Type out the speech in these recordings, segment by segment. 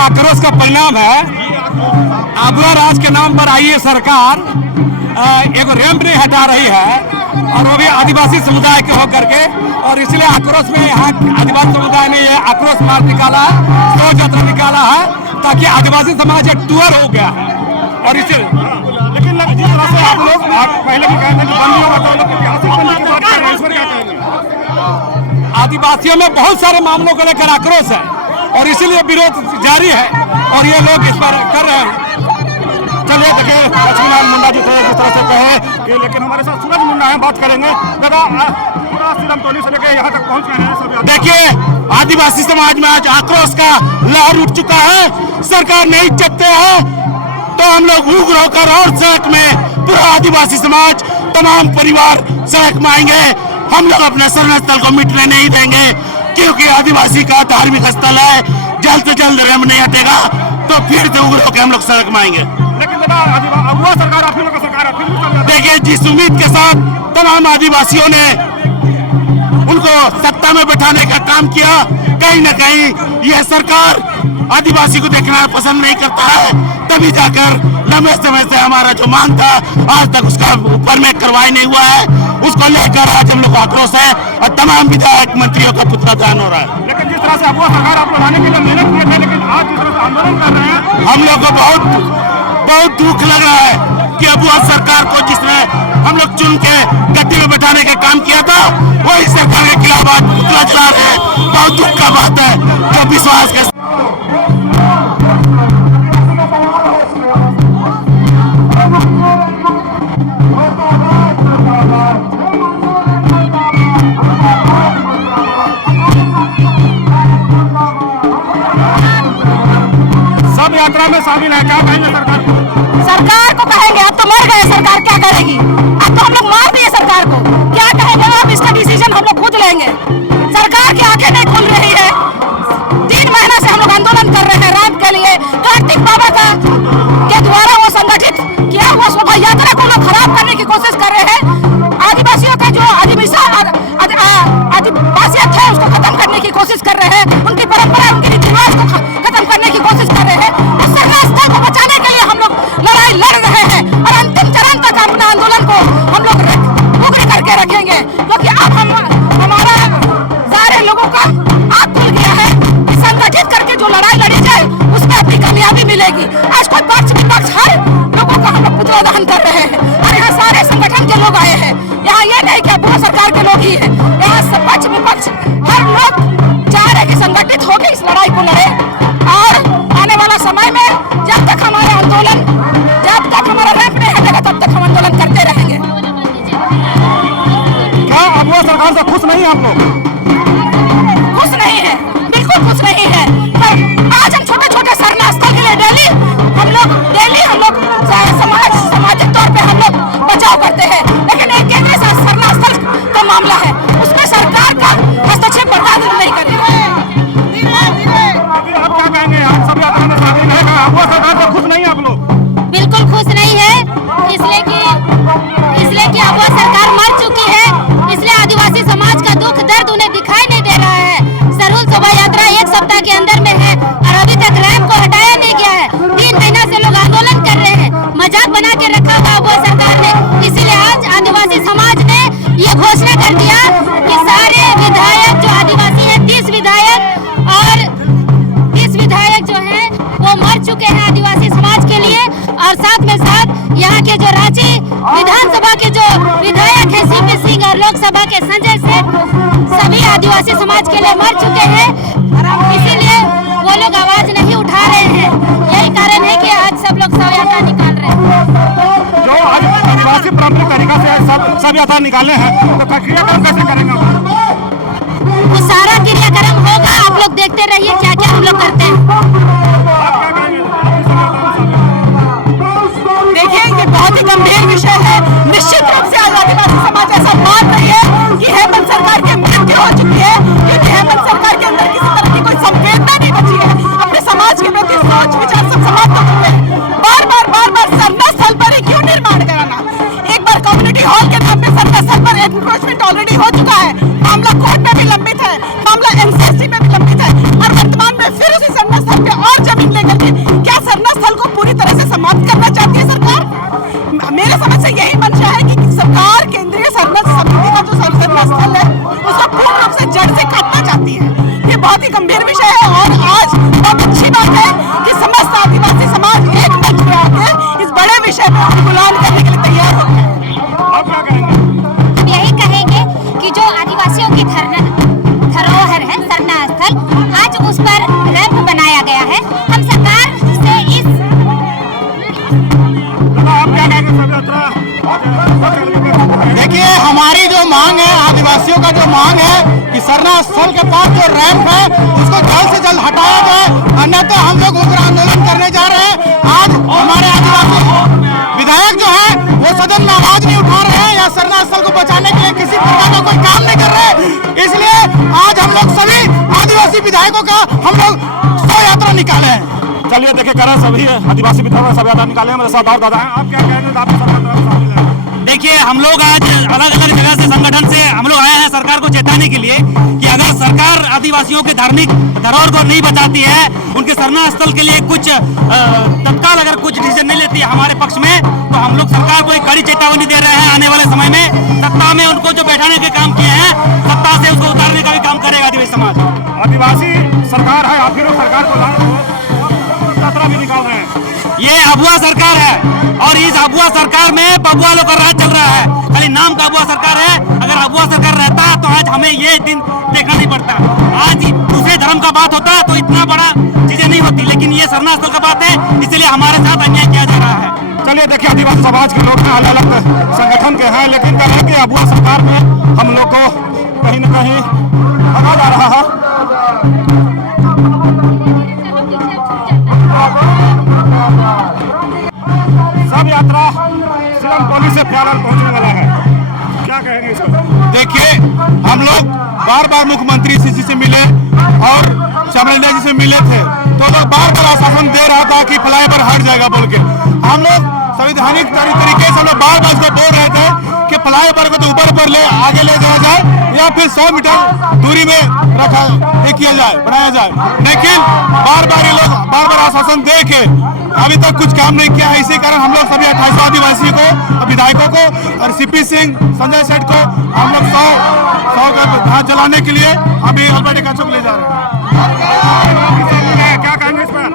आक्रोश का परिणाम है। अबुआ राज के नाम पर आई है सरकार, एक रैंप नहीं हटा रही है और वो भी आदिवासी समुदाय के होकर के, और इसलिए आक्रोश में यहाँ आदिवासी समुदाय ने ये आक्रोश मार्च निकाला है, शोभायात्रा यात्रा निकाला है, ताकि आदिवासी समाज एक टूअर हो गया है। और इसे लेकिन जिस तरह से आप लोग पहले भी कहते हैं कि बंदी होगा तो लोग ऐतिहासिक बंदी की बात कर रहे हैं, इस पर क्या कहेंगे? आदिवासियों में बहुत सारे मामलों को लेकर आक्रोश है और इसीलिए विरोध जारी है और ये लोग इस पर कर रहे हैं। चलिए देखिए, लक्ष्मीनारायण मुंडा जी थे जिस तरह से कहे कि, लेकिन हमारे साथ सूरज मुंडा है, बात करेंगे। दादा, पूरा सिरमतौली से लेकर यहाँ तक पहुँच गए हैं सब। देखिए, आदिवासी समाज में आज आक्रोश का लहर उठ चुका है। सरकार नहीं चाहते हैं तो हम लोग उग्र होकर और सड़क में पूरा आदिवासी समाज, तमाम परिवार सड़क में आएंगे। हम लोग अपने शरण स्थल को मिटने नहीं देंगे, क्योंकि आदिवासी का धार्मिक स्थल है। जल्द से जल्द रैंप नहीं हटेगा तो फिर से उग्र होकर हम लोग सड़क में आएंगे। लेकिन अबुआ सरकार, आप लोग का सरकार है, फिर भी चल रहा है। देखिए, जिस उम्मीद के साथ तमाम आदिवासियों ने उनको सत्ता में बैठाने का काम किया, कहीं न कहीं यह सरकार आदिवासी को देखना पसंद नहीं करता है। तभी जाकर लंबे समय से हमारा जो मांग था, आज तक उसका ऊपर में कार्रवाई नहीं हुआ है। उसको लेकर आज हम लोग आक्रोश है और तमाम विधायक मंत्रियों का पुतलादान हो रहा है। लेकिन जिस तरह से अबुआ सरकार आप लोग आने के लिए मेहनत किए थे, लेकिन आज जिस तरह से आंदोलन कर रहे हैं, हम लोग को बहुत दुख लग रहा है कि अबुआ सरकार को जिसने हम लोग चुन के गद्दी में बैठाने का काम किया था, वही सरकार के खिलाफ आज पुतला चला रहे हैं। बहुत दुख का बात है। जो विश्वास के सब यात्रा में शामिल है, क्या कहेंगे सरकार को? सरकार को कहेंगे, अब तो मर गए, सरकार क्या करेगी? अब तो हम लोग मार दिए सरकार को, क्या कहेंगे? अब इसका डिसीजन हम लोग खुद लेंगे। सरकार की आंखें नहीं खुल रही है। 3 महीना से हम लोग आंदोलन कर रहे हैं रैंप के लिए। कार्तिक बाबा का के द्वारा वो संगठित किया हुआ शोभा यात्रा को लोग खराब करने की कोशिश कर रहे हैं। आदिवासियों का जो आदिवासियत है उसको खत्म करने की कोशिश कर रहे हैं। उनकी परंपरा, उनके रीति रिवाज को खत्म करने की कोशिश कर रहे हैं। उस स्थल को बचाने के लिए हम लोग लड़ाई लड़ रहे हैं और अंतिम चरण तक अपना आंदोलन को हम लोग उग्र करके रखेंगे, क्योंकि अब हमारा सारे लोगों का आँख खुल गया है कि संगठित करके जो लड़ाई लड़ी जाए उसमें अपनी कामयाबी मिलेगी। आज कोई पक्ष विपक्ष हर लोगों का हम लोग पुतला दहन कर रहे हैं और यहाँ सारे संगठन के लोग आए हैं। यहाँ ये नहीं कि पूरा सरकार के लोग ही है, यहाँ सब पक्ष विपक्ष हर लोग चाह रहे कि संगठित होकर इस लड़ाई को लड़े। और आने वाला समय में जब तक हमारा आंदोलन, जब तक हमारा रैंप नहीं हटेगा, तब तक हम आंदोलन करते रहेंगे। क्या अबुआ सरकार से खुश नहीं है हम लोग? खुश नहीं है, बिल्कुल खुश नहीं है। पर आज हम छोटे छोटे शरण स्थल के लिए डेली हम लोग सामाजिक तौर पे हम लोग बचाव करते हैं, लेकिन एक केंद्रीय शरण स्थल का मामला है, उसमें सरकार का हस्तक्षेप बर्दाश्त नहीं करेगा। आप क्या कहेंगे? आप सब यात्रा में शामिल है, अबुआ सरकार से खुश नहीं है आप लोग? बिल्कुल खुश नहीं है, इसलिए कि अबुआ सरकार मर चुकी है। इसलिए आदिवासी समाज का दुख दर्द उन्हें दिखाई नहीं दे रहा है। सरूल शोभा यात्रा 1 सप्ताह के अंदर में है और अभी तक रैंप को हटाया नहीं गया है। 3 महीना से लोग आंदोलन कर रहे हैं, मजाक बना के रखा हुआ अबुआ सरकार ने। इसीलिए आज आदिवासी समाज ने ये घोषणा कर दिया कि सारे विधायक जो आदिवासी है, 30 विधायक और 30 विधायक जो है वो मर चुके हैं आदिवासी समाज के लिए। और साथ में साथ यहाँ के जो रांची विधानसभा के जो विधायक है सीपी सिंह और लोकसभा के संजय सेठ, सभी आदिवासी समाज के लिए मर चुके हैं। इसीलिए वो लोग आवाज नहीं उठा रहे हैं। यही कारण है कि आज सब लोग शव यात्रा निकाल रहे हैं। जो आज आदिवासी पारंपरिक तरीका से सब यात्रा निकाले हैं, तो क्रियाक्रम कैसे करेंगे? वो सारा क्रियाक्रम होगा, आप लोग देखते रहिए क्या क्या हम लोग करते हैं। देखिए, ये बहुत ही गंभीर विषय है। निश्चित रूप से आज आदिवासी समाज ऐसा मान रही है कि हेमंत सरकार की मृत्यु हो चुकी है, क्योंकि हेमंत सरकार के अंदर किसी तरह की कोई संवेदना नहीं बची है। अपने समाज के प्रति सोच विचार सब समाप्त हो चुके हैं। बार बार सरना स्थल पर ही क्यों निर्माण कराना? एक बार कम्युनिटी हॉल के नाम पे सरना स्थल पर एनक्रोचमेंट ऑलरेडी हो चुका है। मामला कोर्ट में भी लंबित है, मामला एनसीएसटी में भी लंबित है और वर्तमान में फिर उसी सरना स्थल पे और जमीन गुलाम करने के लिए तैयार हो गए। आप क्या कहेंगे? हम यही कहेंगे कि जो आदिवासियों की धरोहर है सरना स्थल, आज उस पर रैंप बनाया गया है। हम सरकार से इस आप क्या कहेंगे? शव यात्रा देखिए, हमारी जो मांग है, आदिवासियों का जो मांग है कि सरना स्थल के पास जो रैंप है उसको जल्द से जल्द हटाया जाए, अन्यथा हम लोग उग्र आंदोलन करने जा रहे हैं। आज हमारे आदिवासी विधायक जो है वो सदन में आवाज नहीं उठा रहे हैं या सरना स्थल को बचाने के लिए किसी प्रकार का कोई काम नहीं कर रहे, इसलिए आज हम लोग सभी आदिवासी विधायकों का हम लोग शव यात्रा निकाले हैं। चलिए देखिए करें, सभी आदिवासी विधायक शव यात्रा निकाले। मेरे साथ और दादा हैं, आप क्या कहेंगे? आप शव यात्रा में शामिल हैं। देखिए, हम लोग आज अलग अलग जगह से संगठन से हम लोग आए हैं सरकार को चेताने के लिए कि अगर सरकार आदिवासियों के धार्मिक धरोहर को नहीं बचाती है, उनके सरना स्थल के लिए कुछ तत्काल अगर कुछ डिसीजन नहीं लेती है हमारे पक्ष में, तो हम लोग सरकार को एक कड़ी चेतावनी दे रहे हैं। आने वाले समय में सत्ता में उनको जो बैठाने के काम किए हैं, सत्ता से उसको उतारने का भी काम करेगा आदिवासी समाज। आदिवासी सरकार है, आप लोग सरकार को यात्रा भी निकाल रहे हैं। ये अबुआ सरकार है और इस अबुआ सरकार में बबुआ लोग का राज चल रहा है। खाली नाम का अबुआ सरकार है। अगर अबुआ सरकार रहता तो आज हमें ये दिन देखना नहीं पड़ता। आज दूसरे धर्म का बात होता तो इतना बड़ा चीजें नहीं होती, लेकिन ये सरना स्थल का बात है, इसलिए हमारे साथ अन्याय किया जा रहा है। चलिए देखिए, आदिवासी समाज के लोग अलग अलग संगठन के हैं, लेकिन क्या है कि अबुआ सरकार में हम लोग को कहीं न कहीं भगा जा रहा है। शव यात्रा सिरम टोली से प्यारल पहुंचने वाला है, क्या कहेंगे इस पर? देखिए, हम लोग बार बार मुख्यमंत्री जी से मिले और चमरेंद्र जी से मिले थे, तो लोग बार बार आश्वासन दे रहा था कि फ्लाईओवर हट जाएगा बोल के। हम लोग संवैधानिक तरीके से हम लोग बार बार इसको बोल रहे थे कि फ्लाईओवर को तो ऊपर ले आगे ले जाया जाए या फिर 100 मीटर दूरी में किया जाए, बनाया जाए, लेकिन बार बार ये लोग बार बार आश्वासन दे के अभी तक कुछ काम नहीं किया है। इसी कारण हम लोग सभी 28 आदिवासी को, विधायकों को और सीपी सिंह, संजय सेठ को हम लोग 100 का हाथ जलाने के लिए अभी अल्बर्ट चौक ले जा रहे हैं। क्या कहेंगे इस पर?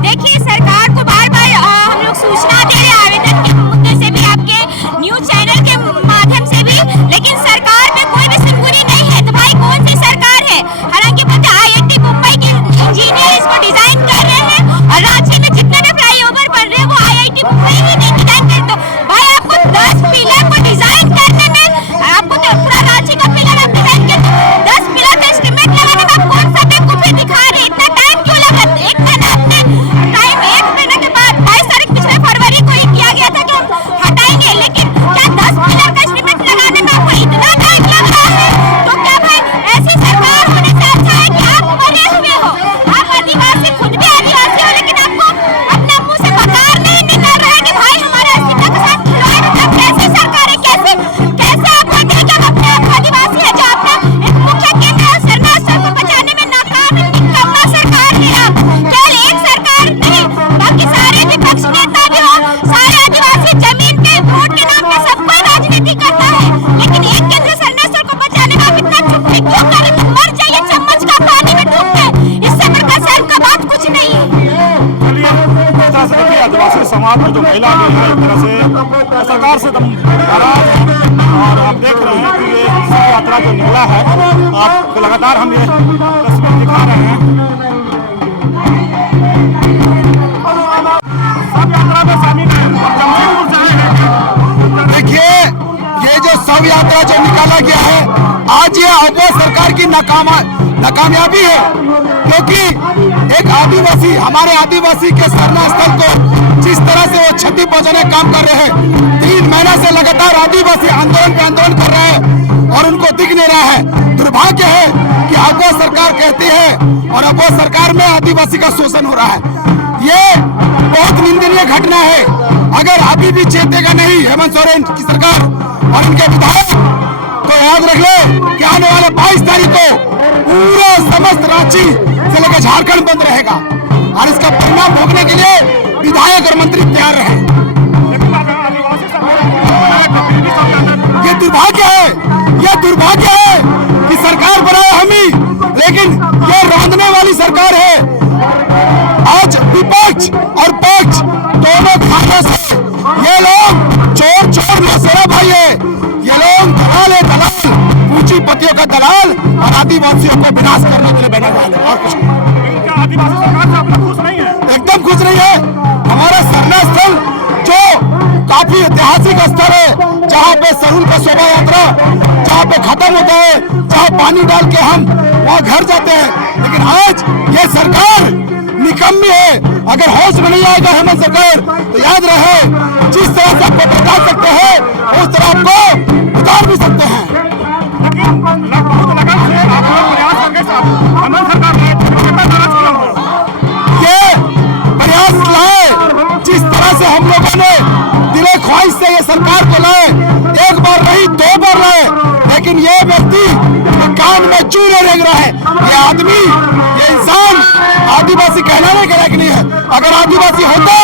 देखिए, सरकार को बार बार हम लोग सूचना दे रहे हैं, आवेदन के मुद्दे से भी, आपके न्यूज चैनल के माध्यम से भी, लेकिन सरकार में कोई भी सुनवाई नहीं है। तो भाई कौन सी सरकार है? हालांकि पता IIT मुंबई के इंजीनियर इसको डिजाइन कर रहे हैं और रांची में जितने भी फ्लाईओवर बन रहे हैं वो IIT मुंबई ही नहीं डिजाइन कर। तो भाई आपको 10 पिलर को डिजाइन करने में, आपको तो पूरा रांची का पिलर आप डिजाइन करते 10 पिलर का एस्टिमेट लगाने में आप कौन सा बेवकूफी दिखा रहे? इतना टाइम क्यों लगा? एक महीना आपने टाइम, एक महीने के बाद 22 तारीख पिछले फरवरी को ही किया गया था कि हम हटाएंगे, लेकिन क्या 10 पिलर का एस्टिमेट लगाने में आपको इतना टाइम लग रहा है? तो क्या भाई ऐसी सरकार होने से अच्छा है कि आप बने हुए हो, आप आदिवासी, खुद भी आदिवासी हो, लेकिन आपको अपने मुंह से बकार नहीं निकल रहा है कि भाई हमारे अस्तित्व के साथ खिलवाड़ होता है। कैसी सरकार है? कैसे आप कहते हैं कि हम अपने आप आदिवासी है? जो अपना एक मुख्य केंद्र है सरना स्थल को बचाने में नाकाम निकम्मा सरकार है आप। केवल एक सरकार नहीं, बाकी सारे विपक्ष नेता भी हो, सारे आदिवासी जमीन के वोट के नाम पे सब कोई राजनीति करता है, लेकिन एक केंद्र सरना स्थल को बचाने में आप इतना चुप्पी क्यों कर रहे? तुम मर जाइए चम्मच का पानी में डूब के, इससे बढ़कर शर्म का बात कुछ नहीं है। आदिवासी समाज में जो महिला भी है एक तरह से सरकार से नाराज है, और आप देख रहे हैं कि ये शव यात्रा जो निकला है, आपको लगातार हम ये तस्वीर दिखा रहे हैं। शव यात्रा में शामिल है और जमशेदपुर से आए हैं। देखिए, ये जो शव यात्रा जो निकाला गया है, आज ये अबुआ सरकार की नाकामयाबी है, क्योंकि एक आदिवासी, हमारे आदिवासी के सरना स्थल को जिस तरह से वो क्षति पहुंचाने का काम कर रहे हैं, 3 महीना से लगातार आदिवासी आंदोलन पे आंदोलन कर रहे हैं और उनको दिख नहीं रहा है। दुर्भाग्य है कि अबुआ सरकार कहती है और अबुआ सरकार में आदिवासी का शोषण हो रहा है। ये बहुत निंदनीय घटना है। अगर अभी भी चेतेगा नहीं हेमंत सोरेन की सरकार और इनके विधायक, तो याद रख ले कि आने वाले 22 तारीख को पूरा समस्त रांची से लेकर झारखंड बंद रहेगा और इसका परिणाम भोगने के लिए विधायक और मंत्री तैयार रहे। ये दुर्भाग्य है कि सरकार बनाए हम ही, लेकिन ये रौंदने वाली सरकार है। आज विपक्ष और पक्ष दोनों खानों से ये का दलाल और आदिवासियों को विनाश करने के लिए बैठा डाले और कुछ नहीं। क्या आदिवासी सरकार से आप लोग खुश नहीं है? एकदम खुश नहीं है। हमारा सरना स्थल जो काफी ऐतिहासिक स्थल है, जहाँ पे सहूल का शोभा यात्रा जहाँ पे खत्म होता है, जहाँ पानी डाल के हम वहाँ घर जाते हैं, लेकिन आज ये सरकार निकम्मी है। अगर होश में नहीं आएगा हेमंत सरकार तो याद रहे जिस तरह से आपको बता सकते हैं उस तरह आपको उतार भी सकते हैं। लेकिन बहुत लगन से आप लोग प्रयास करके हेमंत सरकार ने कितना नाराज किया हुआ ये प्रयास लाए, जिस तरह से हम लोगों ने दिले ख्वाहिश से ये सरकार को लाए, एक बार नहीं 2 बार लाए, लेकिन ये व्यक्ति कान में चूरे रेंग रहा है। ये आदमी, ये इंसान आदिवासी कहलाने के लायक नहीं है। अगर आदिवासी होता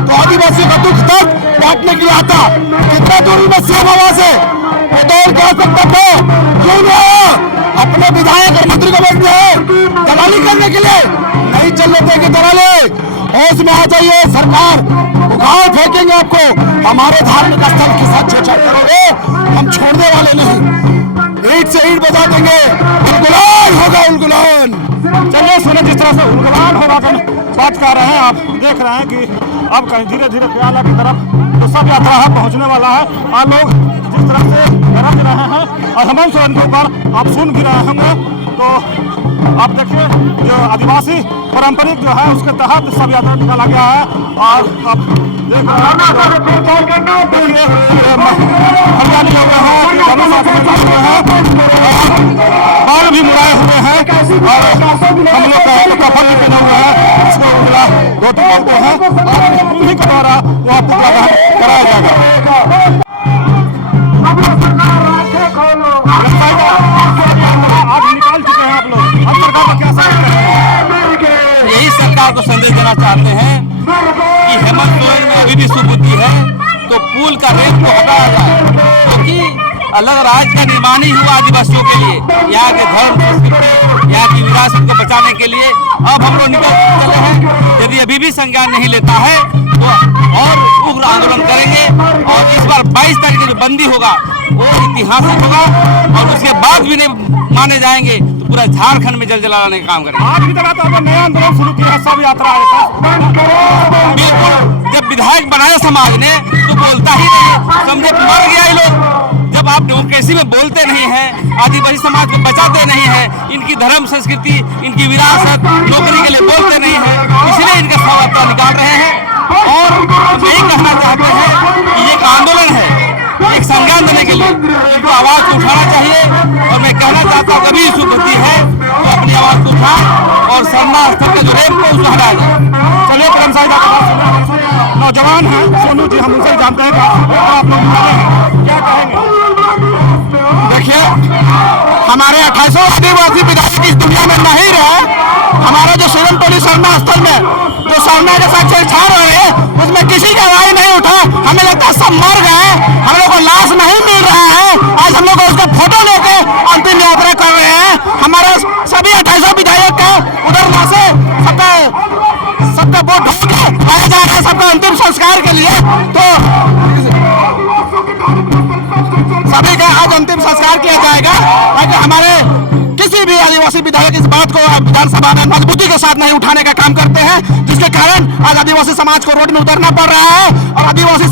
तो आदिवासी का दुख दर्द बांटने के लिए आता। कितना दूरी में सीएम आवास है, वो दौड़ के आ सकता था, क्यों नहीं आया? अपने विधायक और मंत्री को बैठते हैं दलाली करने के लिए, नहीं चलने देंगे दलाले। होश में आ जाइए सरकार, उखाड़ फेंकेंगे आपको। हमारे धार्मिक स्थल के साथ छेड़छाड़ करोगे, हम छोड़ने वाले नहीं, ईंट से ईंट बजा देंगे। उलगुलान होगा, उलगुलान। चलिए सुने, जिस तरह से उलगुलान होगा बात कर रहे हैं, आप देख रहे हैं कि अब कहीं धीरे धीरे प्याला की तरफ जो सब यात्रा है पहुंचने वाला है। और लोग जिस तरह से गरज रहे हैं और हेमंत सोरेन के ऊपर आप सुन भी रहे होंगे, तो आप देखिए जो आदिवासी पारंपरिक जो है उसके तहत सब यात्रा निकाला गया है। और आप देख रहे हैं हरियाली हो गए हैं, बाल भी मुड़ाए हुए हैं और हम लोग का कफन भी पहना हुआ है, इसको उजला धोती मानते हैं। उन्हीं के द्वारा वो आपको कराया जाएगा। आज निकाल चुके हैं आप लोग, अब सरकार का क्या संदेश है? यही सरकार को संदेश देना चाहते हैं कि हेमंत सोरेन में अभी भी सुबुद्धि है तो पुल का रेत को हटाया जाए, क्योंकि अलग राज्य का निर्माण ही हुआ आदिवासियों के लिए, यहाँ के धर्म संस्कृति, यहाँ की विरासत को बचाने के लिए। अब हम लोग निकल चले हैं, यदि अभी भी संज्ञान नहीं लेता है तो और उग्र आंदोलन करेंगे। और इस बार 22 तारीख की जो बंदी होगा वो ऐतिहासिक होगा, और उसके बाद भी नहीं माने जाएंगे तो पूरा झारखंड में जल जलाने का काम करेंगे। आज की तरह तो नया आंदोलन शुरू किया है, सब यात्रा बिल्कुल, जब विधायक बनाया समाज ने तो बोलता ही नहीं, समझे मर गया ये लोग। जब आप डेमोक्रेसी में बोलते नहीं हैं, आदिवासी समाज को बचाते नहीं हैं, इनकी धर्म संस्कृति, इनकी विरासत, नौकरी के लिए बोलते नहीं हैं, इसलिए इनका स्वागत निकाल रहे हैं। और हम यही कहना चाहते हैं कि ये एक आंदोलन है, एक संज्ञान देने के लिए इनको आवाज को उठाना चाहिए। और मैं कहना चाहता हूँ कभी सुबुद्धि है तो अपनी आवाज को उठाए और सरना स्थल के जो रेप को उसको हटाया जाए। चलिए करम साहिब नौजवान हैं सोनू जी, हम उनसे जानते हैं आप लोग क्या कहेंगे? देखिए, हमारे 28 आदिवासी विधायक इस दुनिया में नहीं रहे। हमारा जो शिवनटोली सरना स्थल में जो सरना के साथ छेड़छाड़ हो रही है, उसमें किसी का राय नहीं उठा। हमें लगता है सब मर गए, हम लोग को लाश नहीं मिल रहा है। आज हम लोग उसका फोटो लेके अंतिम यात्रा कर रहे हैं। हमारे सभी 28 विधायक का उधर ना से सबका वोट ढूंढ के आया जा रहा है, सबका अंतिम संस्कार के लिए। तो सभी का आज अंतिम संस्कार किया जाएगा, ताकि हमारे किसी भी आदिवासी विधायक इस बात को विधानसभा में मजबूती के साथ नहीं उठाने का काम करते हैं, जिसके कारण आज आदिवासी समाज को रोड में उतरना पड़ रहा है। और आदिवासी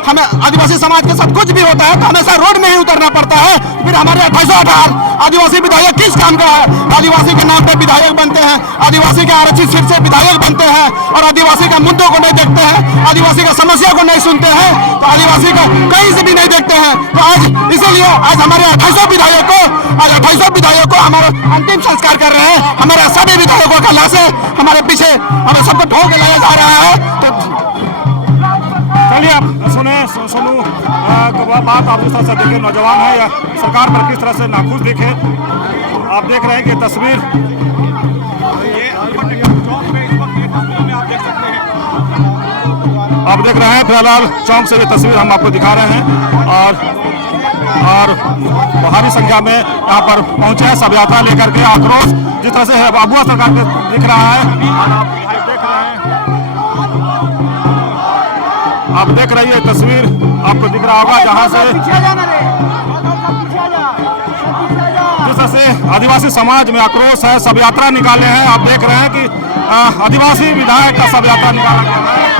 हमें आदिवासी समाज के साथ कुछ भी होता है तो हमेशा रोड में ही उतरना पड़ता है। फिर हमारे 28 आदिवासी विधायक किस काम का है? आदिवासी के नाम पर विधायक बनते हैं, आदिवासी के आरक्षित सीट से विधायक बनते हैं और आदिवासी का मुद्दों को नहीं देखते हैं, आदिवासी का समस्या को नहीं सुनते हैं, तो आदिवासी का कहीं से भी नहीं देखते हैं। तो आज इसीलिए आज हमारे 28 विधायकों को हमारा अंतिम संस्कार कर रहे हैं। हमारे सभी विधायकों का लाशें हमारे पीछे हमें सबको ढो के लाया जा रहा है। तो चलिए आप सुने सोनू बात, आप जिस तरह से देखे नौजवान है या सरकार पर किस तरह से नाखुश दिखे। आप देख रहे हैं कि तस्वीर आप देख रहे हैं फिलहाल चौक से ये तस्वीर हम आपको दिखा रहे हैं। और भारी संख्या में यहाँ पर पहुंचे हैं सब यात्रा लेकर के। आक्रोश जिस तरह से अबुआ सरकार पे दिख रहा है, आप देख रही है तस्वीर, आपको दिख रहा होगा जहां से पूरे आदिवासी समाज में आक्रोश है। सब यात्रा निकाले हैं, आप देख रहे हैं कि आदिवासी विधायक का सब यात्रा निकाला गया है।